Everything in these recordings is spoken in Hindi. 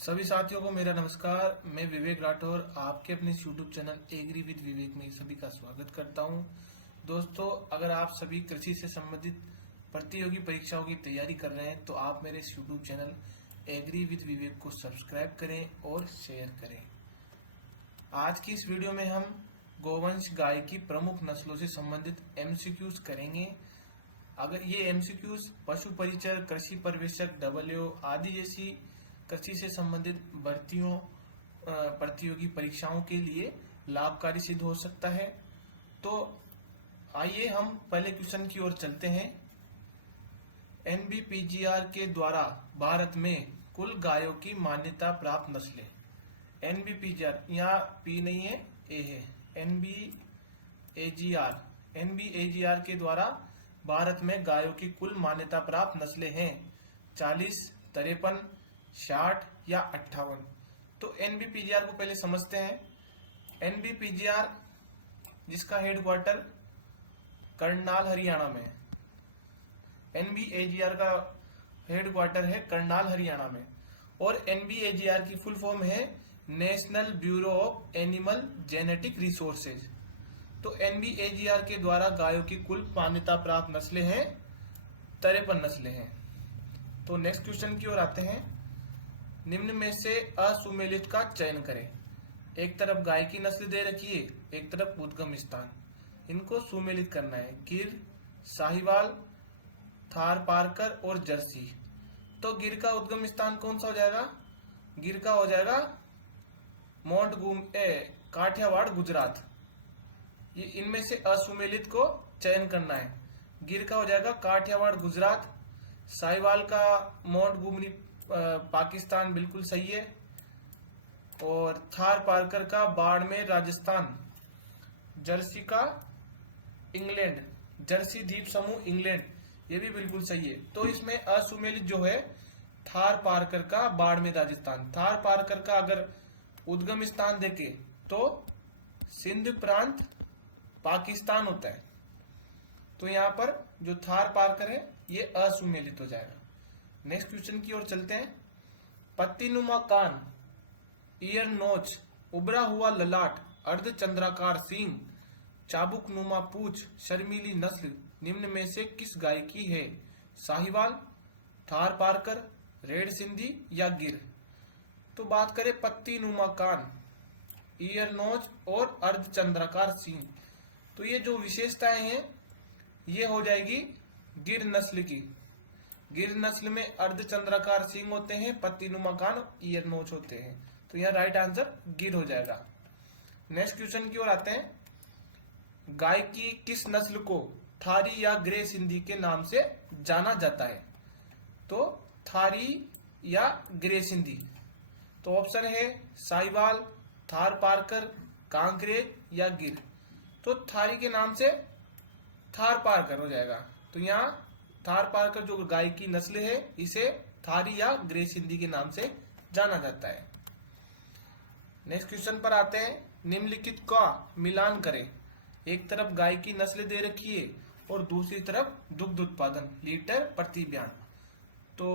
सभी साथियों को मेरा नमस्कार। मैं विवेक राठौर आपके अपने यूट्यूब चैनल एग्री विद विवेक में सभी का स्वागत करता हूं। दोस्तों, अगर आप सभी कृषि से संबंधित प्रतियोगी परीक्षाओं की तैयारी कर रहे हैं तो आप मेरे इस यूट्यूब चैनल एग्री विद विवेक को सब्सक्राइब करें और शेयर करें। आज की इस वीडियो में हम गोवंश गाय की प्रमुख नस्लों से संबंधित एमसीक्यूज करेंगे। अगर ये एमसीक्यूज पशु परिचर, कृषि पर्यवेक्षक, डब्ल्यू आदि जैसी कृषि से संबंधित भर्तियों प्रतियोगी परीक्षाओं के लिए लाभकारी सिद्ध हो सकता है। तो आइए हम पहले क्वेश्चन की ओर चलते हैं। एनबीपीजीआर के द्वारा भारत में कुल गायों की मान्यता प्राप्त नस्लें। एनबीपीजीआर, यहाँ पी नहीं है, ए है। एनबीएजीआर के द्वारा भारत में गायों की कुल मान्यता प्राप्त नस्लें हैं 40, 53, 60 या 58। तो एनबीपीजीआर को पहले समझते हैं। एनबीपीजीआर जिसका हेडक्वार्टर करनाल हरियाणा में है। एनबीएजीआर का हेडक्वार्टर है करनाल हरियाणा में। और एनबीएजीआर की फुल फॉर्म है national bureau of animal genetic resources. तो एनबीएजीआर के द्वारा गायों की कुल मान्यता प्राप्त नस्लें हैं 53 नस्लें हैं। तो नेक्स्ट क्वेश्चन की ओर आते हैं। निम्न में से असुमेलित का चयन करें। एक तरफ गाय की नस्ल दे रखी है, एक तरफ उद्गम स्थान। इनको सुमेलित करना है। गिर, साहिवाल, थार पारकर और जर्सी। तो गिर का उद्गम स्थान कौन सा हो जाएगा? गिर का हो जाएगा काठियावाड़, गुजरात। ये इनमें से असुमेलित को चयन करना है। गिर का हो जाएगा काठियावाड़, गुजरात। साहिवाल का मोंटगोमरी पाकिस्तान, बिल्कुल सही है। और थार पारकर का बाड़मेर, राजस्थान। जर्सी का इंग्लैंड, जर्सी द्वीप समूह, इंग्लैंड, ये भी बिल्कुल सही है। तो इसमें असुमेलित जो है थार पारकर का बाड़मेर, राजस्थान। थार पारकर का अगर उद्गम स्थान देखे तो सिंध प्रांत, पाकिस्तान होता है। तो यहां पर जो थार पारकर है ये असुमेलित हो जाएगा। नेक्स्ट क्वेश्चन की ओर चलते हैं। पत्तीनुमा कान, ईयर नोच, उभरा हुआ ललाट, अर्धचंद्राकार सींग, चाबुक नुमा पूछ, शर्मीली नस्ल निम्न में से किस गाय की है? साहिवाल, थार पारकर, रेड सिंधी या गिर? तो बात करें पत्तीनुमा कान, ईयर नोच और अर्धचंद्राकार सींग, तो ये जो विशेषताएं हैं ये हो जाएगी गिर नस्ल की। गिर नस्ल में अर्धचंद्राकार सींग होते हैं, पत्तीनुमा कान, ईयर नोच होते हैं। तो यह राइट आंसर गिर हो जाएगा। नेक्स्ट क्वेश्चन की ओर आते हैं। गाय की किस नस्ल को थारी या ग्रे सिंधी के नाम से जाना जाता है? तो थारी या ग्रे सिंधी। तो ऑप्शन है साहिवाल, थार पारकर, कांकरेज या गिर। तो थारी के नाम से थार पारकर हो जाएगा। तो यहाँ थार पारकर जो गाय की नस्ल है इसे थारी या ग्रे सिंधी के नाम से जाना जाता है। नेक्स्ट क्वेश्चन पर आते हैं। निम्नलिखित का मिलान करें। एक तरफ गाय की नस्ल दे रखी है और दूसरी तरफ दुग्ध उत्पादन लीटर प्रति बयान। तो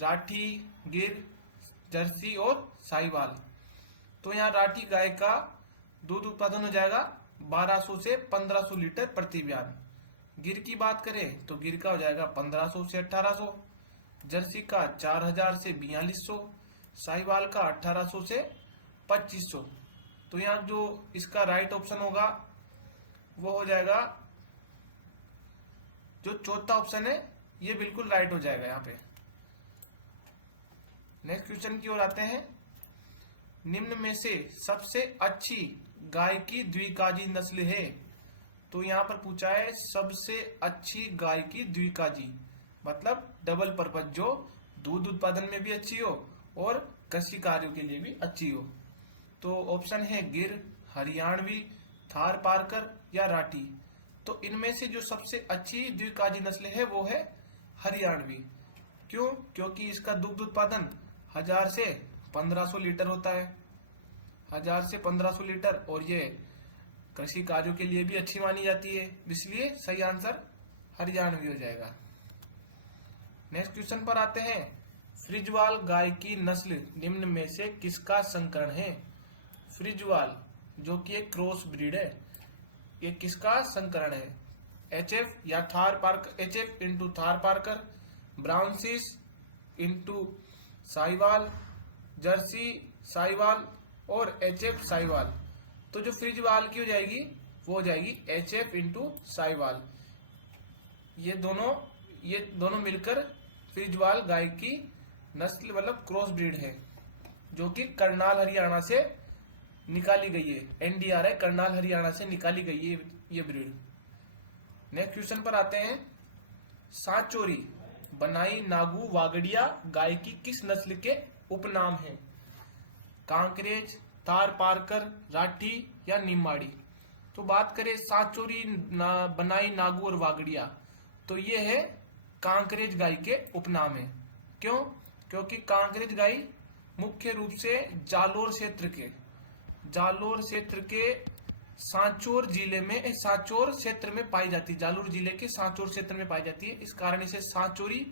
राठी, गिर, जर्सी और साहिवाल। तो यहाँ राठी गाय का दूध उत्पादन हो जाएगा 1200 से 1500 लीटर प्रति बयान। गिर की बात करें तो गिर का हो जाएगा 1500 से 1800। जर्सी का 4000 से 4200। साहिवाल का 1800 से 2500। तो यहाँ जो इसका राइट ऑप्शन होगा वो हो जाएगा जो चौथा ऑप्शन है, ये बिल्कुल राइट हो जाएगा यहाँ पे। नेक्स्ट क्वेश्चन की ओर आते हैं। निम्न में से सबसे अच्छी गाय की द्विकाजी नस्ल है? तो यहाँ पर पूछा है सबसे अच्छी गाय की द्विकाजी, मतलब डबल पर्पज, जो दूध उत्पादन में भी अच्छी हो और कृषि कार्यों के लिए भी अच्छी हो। तो ऑप्शन है गिर, हरियाणवी, थार पारकर या राठी। तो इनमें से जो सबसे अच्छी द्विकाजी नस्ल है वो है हरियाणवी। क्यों? क्योंकि इसका दुग्ध उत्पादन 1000 से 1500 लीटर होता है। 1000 से 1500 लीटर, और ये कृषि कार्यों के लिए भी अच्छी मानी जाती है, इसलिए सही आंसर हरियाणवी हो जाएगा। नेक्स्ट क्वेश्चन पर आते हैं। फ्रिजवाल गाय की नस्ल निम्न में से किसका संकरण है? फ्रिजवाल जो कि एक क्रॉस ब्रीड है, ये किसका संकरण है? एचएफ या Tharparkar, HF into Tharparkar, Brown Swiss into Sahiwal, Jersey Sahiwal और एचएफ साहिवाल। तो जो फ्रिजवाल की हो जाएगी वो हो जाएगी एचएफ इंटू साहिवाल। ये दोनों मिलकर फ्रिजवाल गाय की नस्ल मतलब क्रॉस ब्रीड है, जो कि करनाल हरियाणा से निकाली गई है। एनडीआर है, करनाल हरियाणा से निकाली गई है ये ब्रीड। नेक्स्ट क्वेश्चन पर आते हैं। सांचोरी बनाई नागू वागड़िया गाय की किस नस्ल के उपनाम है? कांकरेज, तार पारकर, राठी या निम्बाड़ी। तो बात करें सांचोरी, बनाई, नागू और वागड़िया, तो ये है कांकरेज गाय के उपनाम है। क्यों? क्योंकि कांकरेज गाय मुख्य रूप से जालोर क्षेत्र के सांचौर जिले में, सांचौर क्षेत्र में पाई जाती है। जालोर जिले के सांचौर क्षेत्र में पाई जाती है, इस कारण इसे सांचोरी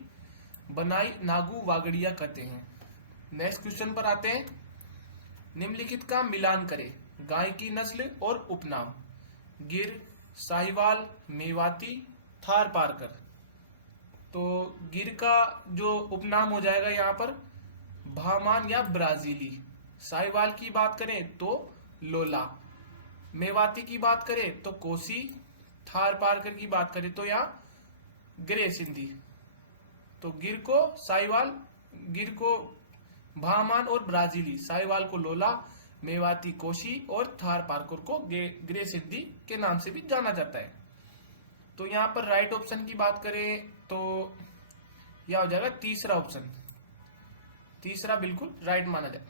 बनाई नागू वागड़िया कहते हैं। नेक्स्ट क्वेश्चन पर आते हैं। निम्नलिखित का मिलान करें गाय की नस्ल और उपनाम। गिर, साहिवाल, मेवाती, थार पारकर। तो गिर का जो उपनाम हो जाएगा यहाँ पर भामान या ब्राजीली। साहिवाल की बात करें तो लोला। मेवाती की बात करें तो कोसी। थार पारकर की बात करें तो यहाँ ग्रे सिंधी। तो गिर को साहिवाल, गिर को भामान और ब्राजीली, साहिवाल को लोला, मेवाती कोशी और थार पारकर को ग्रे सिंधी के नाम से भी जाना जाता है। तो यहाँ पर राइट ऑप्शन की बात करें तो यह हो जाएगा तीसरा ऑप्शन। तीसरा बिल्कुल राइट माना जाए।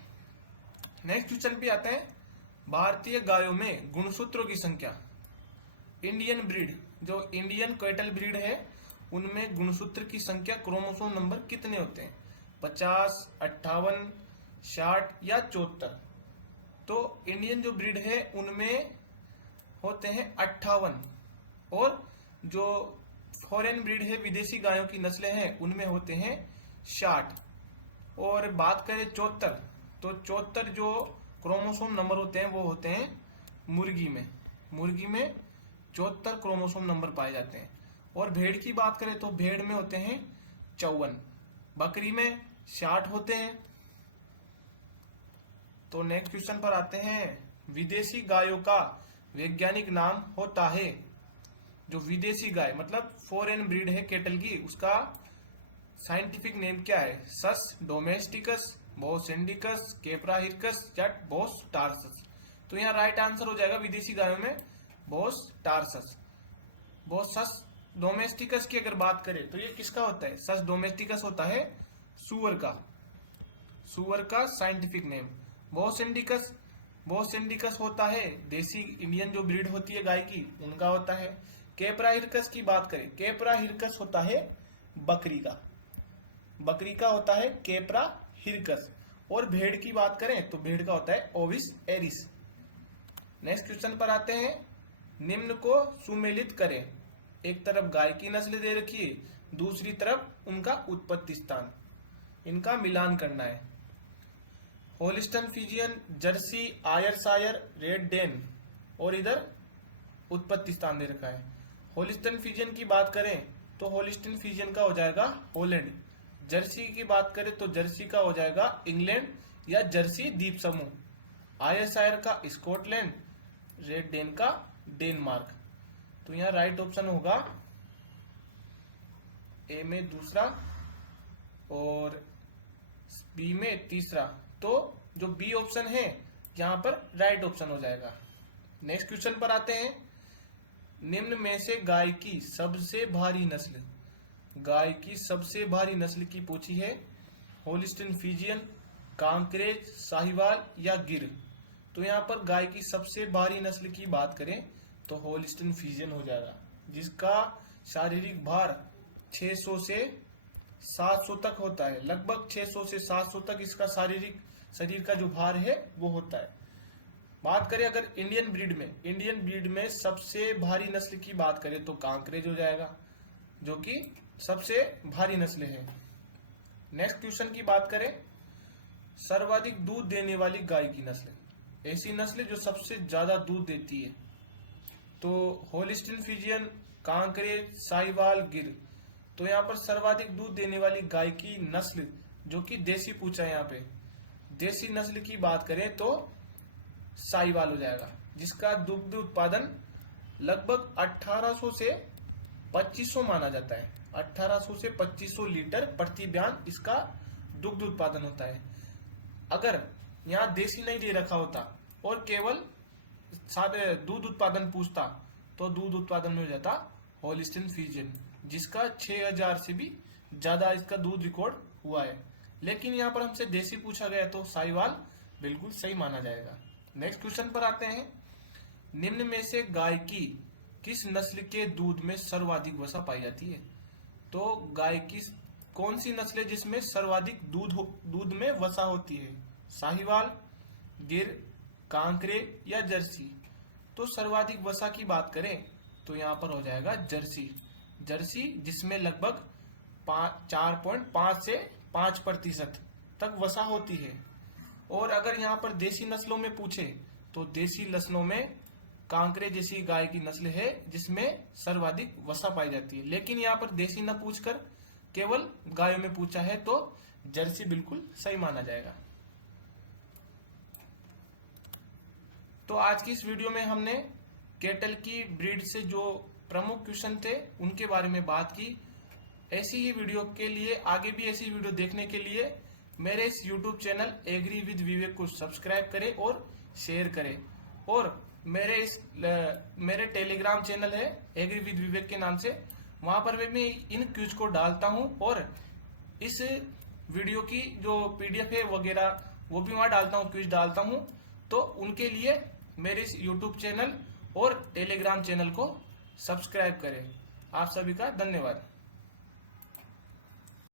नेक्स्ट क्वेश्चन पे आते हैं। भारतीय गायों में गुणसूत्रों की संख्या। इंडियन ब्रीड, जो इंडियन कैटल ब्रीड है, उनमें गुणसूत्र की संख्या, क्रोमोसोम नंबर कितने होते हैं? 50, 58, 60 या 74। तो इंडियन जो ब्रीड है उनमें होते हैं 58, और जो फॉरेन ब्रीड है, विदेशी गायों की नस्लें हैं, उनमें होते हैं 60। और बात करें 74, तो 74 जो क्रोमोसोम नंबर होते हैं वो होते हैं मुर्गी में। मुर्गी में 74 क्रोमोसोम नंबर पाए जाते हैं। और भेड़ की बात करें तो भेड़ में होते हैं 54, बकरी में 60 होते हैं। तो नेक्स्ट क्वेश्चन पर आते हैं। विदेशी गायों का वैज्ञानिक नाम होता है। जो विदेशी गाय मतलब फॉरेन ब्रीड है केटल की, उसका साइंटिफिक नेम क्या है? सस डोमेस्टिकस, बोस इंडिकस, केप्रा हिरकस या बोस टारसस। तो यहाँ राइट आंसर हो जाएगा विदेशी गायों में बोस टारसस। बोस सस डोमेस्टिकस की अगर बात करें तो ये किसका होता है? सस डोमेस्टिकस होता है सुअर का, सुअर का scientific name. Bose indicus, Bose indicus होता है देसी इंडियन जो ब्रीड होती है गाय की, उनका होता है। केप्रा हिरकस की बात करें, केप्रा हिरकस होता है बकरी का, बकरी का होता है केप्रा हिरकस। और भेड़ की बात करें तो भेड़ का होता है ओविस एरिस। नेक्स्ट क्वेश्चन पर आते हैं। निम्न को सुमेलित करें। एक तरफ गाय की नस्ल दे रखी है, दूसरी तरफ उनका उत्पत्ति स्थान, इनका मिलान करना है। Holstein Friesian, Jersey, Ayrshire, red Dane, और इधर उत्पत्ति स्थान दे रखा है। होलिस्टन फ्रीजियन की बात करें तो होलिस्टन फ्रीजियन का हो जाएगा हॉलैंड। जर्सी की बात करें तो जर्सी का हो जाएगा इंग्लैंड या जर्सी द्वीप समूह। आयरशायर का स्कॉटलैंड, रेड डेन का डेनमार्क। तो यहाँ राइट ऑप्शन होगा ए में दूसरा और बी में तीसरा। तो जो बी ऑप्शन है यहाँ पर राइट ऑप्शन हो जाएगा। नेक्स्ट क्वेश्चन पर आते हैं। निम्न में से गाय की सबसे भारी नस्ल, गाय की सबसे भारी नस्ल की पूछी है। होलिस्टन फ्रीजियन, कांकरेज, साहिवाल या गिर। तो यहाँ पर गाय की सबसे भारी नस्ल की बात करें तो होलिस्टन फ्रीजियन हो जाएगा, जिसका शारीरिक भार 600 से 700 तक होता है। लगभग 600 से 700 तक इसका शारीरिक शरीर का जो भार है वो होता है। बात करें अगर इंडियन ब्रीड में सबसे भारी नस्ल की बात करें तो कांकरेज हो जाएगा, जो कि सबसे भारी नस्ल है। नेक्स्ट क्वेश्चन की बात करें, सर्वाधिक दूध देने वाली गाय की नस्ल, ऐसी नस्ल जो सबसे ज्यादा दूध देती है, तो होलिस्टीन फ्रीजियन, कांकरेज, साहिवाल, गिर। तो यहाँ पर सर्वाधिक दूध देने वाली गाय की नस्ल जो कि देसी पूछा है, यहाँ पे देसी नस्ल की बात करें तो साहिवाल हो जाएगा, जिसका दुग्ध उत्पादन लगभग 1800 से 2500 माना जाता है। 1800 से 2500 लीटर प्रति बयान इसका दुग्ध उत्पादन होता है। अगर यहाँ देसी नहीं दे रखा होता और केवल सादे दूध उत्पादन पूछता तो दूध उत्पादन में हो जाता होलिस्टीन फ्रीजियन, जिसका 6000 से भी ज्यादा इसका दूध रिकॉर्ड हुआ है। लेकिन यहाँ पर हमसे देसी पूछा गया तो साहिवाल बिल्कुल सही माना जाएगा। नेक्स्ट क्वेश्चन पर आते हैं, निम्न में से गाय की किस नस्ल के दूध में सर्वाधिक वसा पाई जाती है? तो गाय की कौन सी नस्ल है जिसमें सर्वाधिक दूध में वसा होती है? साहिवाल, गिर, कांकरे या जर्सी? तो सर्वाधिक वसा की बात करें तो यहाँ पर हो जाएगा जर्सी। जर्सी जिसमें लगभग 4.5 से 5% तक वसा होती है। और अगर यहाँ पर देसी नस्लों में पूछे तो देसी नस्लों में कांकरे जैसी गाय की नस्ल है जिसमें सर्वाधिक वसा पाई जाती है। लेकिन यहाँ पर देसी न पूछकर केवल गायों में पूछा है तो जर्सी बिल्कुल सही माना जाएगा। तो आज की इस वीडियो में हमने कैटल की ब्रीड से जो प्रमुख क्वेश्चन थे उनके बारे में बात की। ऐसी ही वीडियो के लिए, आगे भी ऐसी वीडियो देखने के लिए मेरे इस YouTube चैनल एग्री विद विवेक को सब्सक्राइब करें और शेयर करें। और मेरे टेलीग्राम चैनल है एग्री विद विवेक के नाम से, वहां पर मैं इन क्विज को डालता हूं और इस वीडियो की जो PDF है वगैरह वो भी वहां डालता हूं, क्विज डालता हूं। तो उनके लिए मेरे इस YouTube चैनल और टेलीग्राम चैनल को सब्सक्राइब करें। आप सभी का धन्यवाद।